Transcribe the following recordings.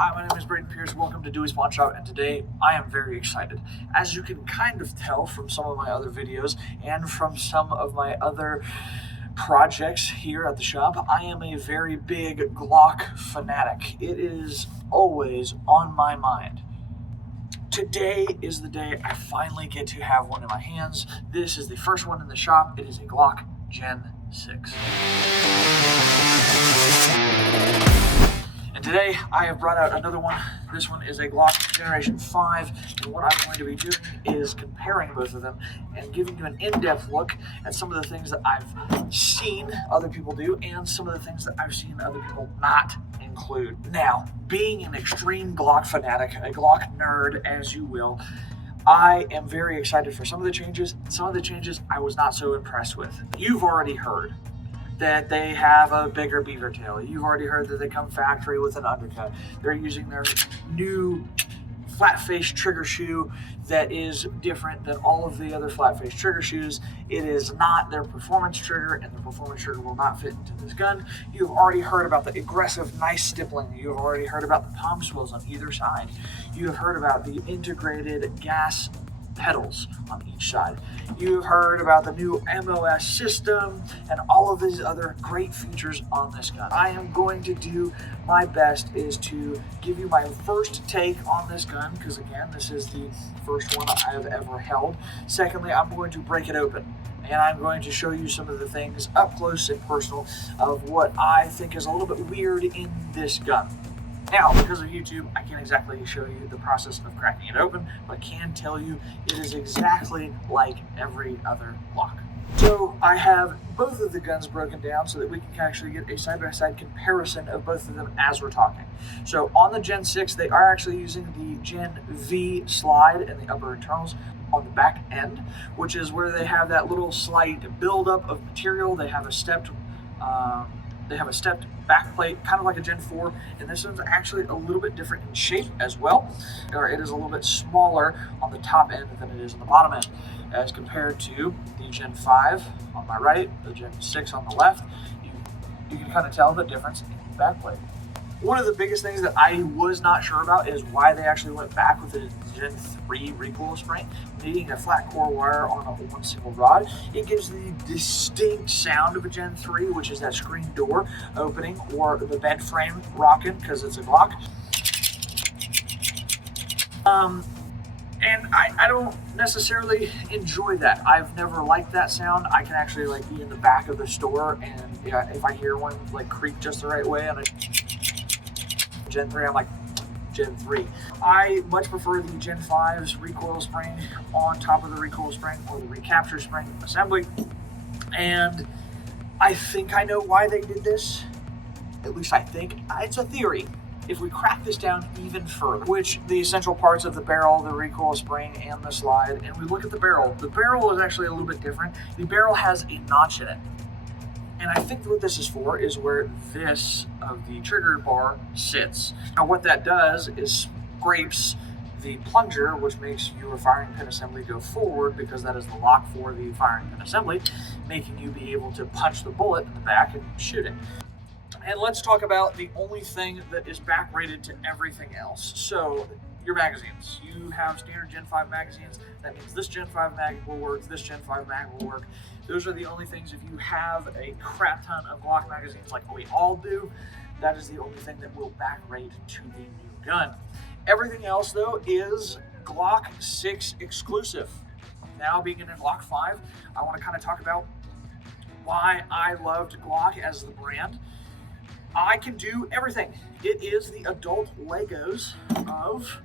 Hi, my name is Braydn Pierce. Welcome to Deweys Pawn Shop, and today I am very excited. As you can kind of tell from some of my other videos and from some of my other projects here at the shop, I am a very big Glock fanatic. It is always on my mind. Today is the day I finally get to have one in my hands. This is the first one in the shop. It is a Glock Gen 6. And today I have brought out another one. This one is a Glock Generation 5, and what I'm going to be doing is comparing both of them and giving you an in-depth look at some of the things that I've seen other people do and some of the things that I've seen other people not include. Now, being an extreme Glock fanatic, a Glock nerd as you will, I am very excited for some of the changes. Some of the changes I was not so impressed with. You've already heard that they have a bigger beaver tail. You've already heard that they come factory with an undercut. They're using their new flat face trigger shoe that is different than all of the other flat face trigger shoes. It is not their performance trigger, and the performance trigger will not fit into this gun. You've already heard about the aggressive, nice stippling. You've already heard about the palm swells on either side. You have heard about the integrated gas pedals on each side. You've heard about the new MOS system and all of these other great features on this gun. I am going to do my best is to give you my first take on this gun, because again, this is the first one I have ever held. Secondly, I'm going to break it open and I'm going to show you some of the things up close and personal of what I think is a little bit weird in this gun. Now, because of YouTube, I can't exactly show you the process of cracking it open, but can tell you it is exactly like every other Glock. So I have both of the guns broken down so that we can actually get a side-by-side comparison of both of them as we're talking. So on the Gen 6, they are actually using the Gen V slide and the upper internals on the back end, which is where they have that little slight buildup of material. They have a stepped back plate, kind of like a Gen 4, and this one's actually a little bit different in shape as well, or it is a little bit smaller on the top end than it is on the bottom end, as compared to the Gen 5 on my right, the Gen 6 on the left. You can kind of tell the difference in the back plate. One of the biggest things that I was not sure about is why they actually went back with the Gen 3 recoil spring, needing a flat core wire on a one single rod. It gives the distinct sound of a Gen 3, which is that screen door opening or the bed frame rocking because it's a Glock. And I don't necessarily enjoy that. I've never liked that sound. I can actually be in the back of the store, and if I hear one creak just the right way and Gen 3, I'm like, Gen 3. I much prefer the Gen 5's recoil spring on top of the recoil spring or the recapture spring assembly. And I think I know why they did this. At least I think. It's a theory. If we crack this down even further, which the essential parts of the barrel, the recoil spring, and the slide, and we look at the barrel is actually a little bit different. The barrel has a notch in it. And I think what this is for is where this of the trigger bar sits. Now what that does is scrapes the plunger, which makes your firing pin assembly go forward, because that is the lock for the firing pin assembly, making you be able to punch the bullet in the back and shoot it. And let's talk about the only thing that is back rated to everything else. So your magazines. You have standard Gen 5 magazines. That means this Gen 5 mag will work, this Gen 5 mag will work. Those are the only things. If you have a crap ton of Glock magazines like we all do, that is the only thing that will back rate to the new gun. Everything else, though, is Glock 6 exclusive. Now, being in a Glock 5, I want to kind of talk about why I loved Glock as the brand. I can do everything. It is the adult Legos of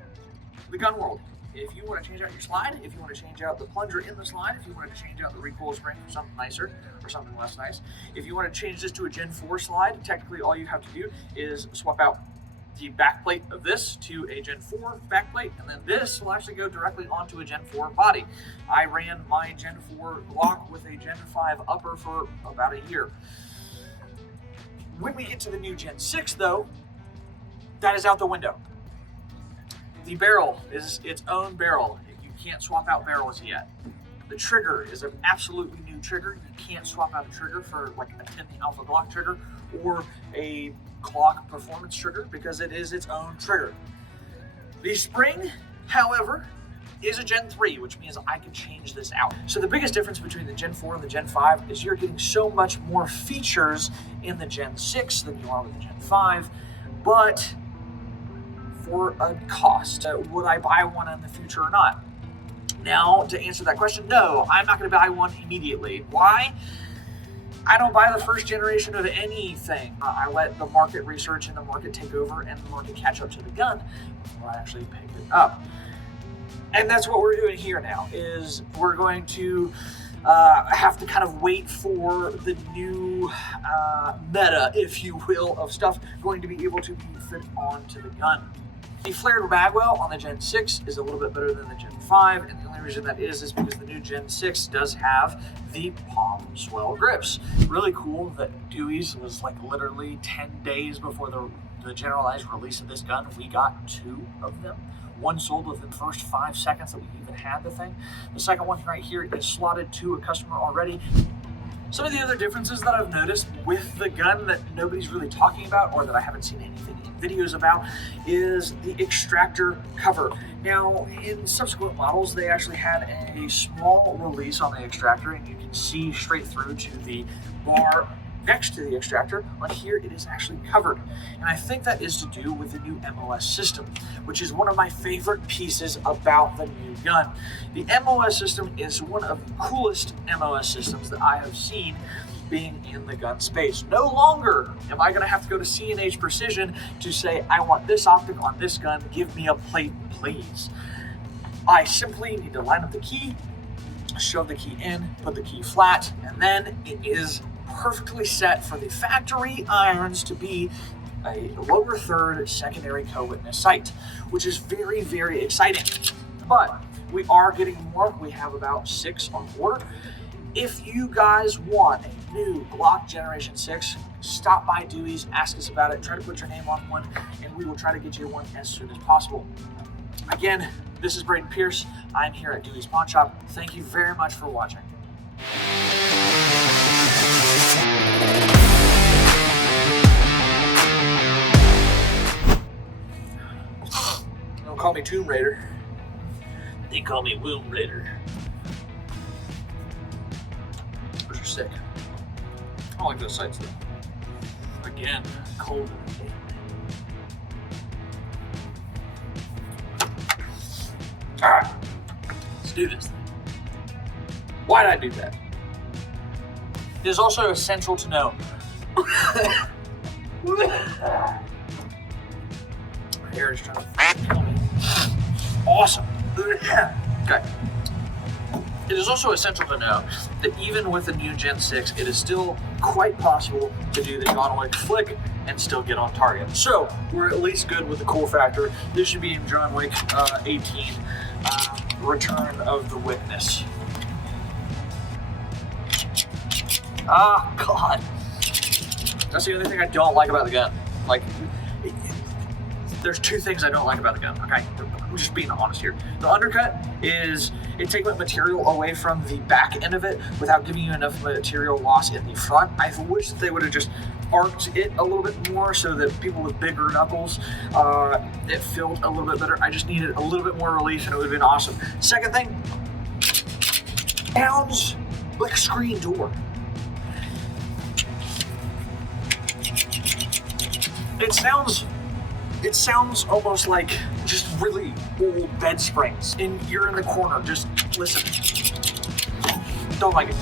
the gun world. If you want to change out your slide, if you want to change out the plunger in the slide, if you want to change out the recoil spring for something nicer or something less nice, if you want to change this to a Gen 4 slide, technically all you have to do is swap out the back plate of this to a Gen 4 back plate, and then this will actually go directly onto a Gen 4 body. I ran my Gen 4 Glock with a Gen 5 upper for about a year. When we get to the new Gen 6, though, that is out the window. The barrel is its own barrel. You can't swap out barrels yet. The trigger is an absolutely new trigger. You can't swap out a trigger for a 10 Alpha Glock trigger or a clock performance trigger because it is its own trigger. The spring, however, is a Gen 3, which means I can change this out. So the biggest difference between the Gen 4 and the Gen 5 is you're getting so much more features in the Gen 6 than you are with the Gen 5, but for a cost. Would I buy one in the future or not? Now, to answer that question, no, I'm not going to buy one immediately. Why? I don't buy the first generation of anything. I let the market research and the market take over and the market catch up to the gun before I actually pick it up. And that's what we're doing here now, is we're going to have to kind of wait for the new meta, if you will, of stuff going to be able to be fit onto the gun. The flared magwell on the Gen 6 is a little bit better than the Gen 5, and the only reason that is because the new Gen 6 does have the palm swell grips. Really cool that Deweys was like literally 10 days before the generalized release of this gun. We got 2 of them. One sold within the first 5 seconds that we even had the thing. The second one right here is slotted to a customer already. Some of the other differences that I've noticed with the gun that nobody's really talking about, or that I haven't seen anything in videos about, is the extractor cover. Now, in subsequent models, they actually had a small release on the extractor, and you can see straight through to the bar next to the extractor. On here, it is actually covered. And I think that is to do with the new MOS system, which is one of my favorite pieces about the new gun. The MOS system is one of the coolest MOS systems that I have seen being in the gun space. No longer am I gonna have to go to C&H Precision to say, I want this optic on this gun, give me a plate, please. I simply need to line up the key, shove the key in, put the key flat, and then it is perfectly set for the factory irons to be a lower third secondary co-witness sight, which is very, very exciting. But we are getting more. We have about 6 on order. If you guys want a new Glock Generation 6, stop by Deweys, ask us about it, try to put your name on one, and we will try to get you one as soon as possible. Again, this is Braydn Pierce. I'm here at Deweys Pawn Shop. Thank you very much for watching. Don't call me Tomb Raider. They call me Womb Raider. Those are sick. I don't like those sights though. Again, cold. Alright, let's do this. Why did I do that? It is also essential to know. My hair is trying to kill me. Awesome. Okay. It is also essential to know that even with the new Gen 6, it is still quite possible to do the John Wick flick and still get on target. So we're at least good with the cool factor. This should be in John Wick 18, Return of the Witness. Ah, God. That's the only thing I don't like about the gun. Like, there's 2 things I don't like about the gun, okay? I'm just being honest here. The undercut is, it takes material away from the back end of it without giving you enough material loss in the front. I wish that they would have just arced it a little bit more so that people with bigger knuckles, it filled a little bit better. I just needed a little bit more relief and it would have been awesome. Second thing, sounds like a screen door. It sounds almost like just really old bed springs. And you're in the corner, just listen. Don't like it.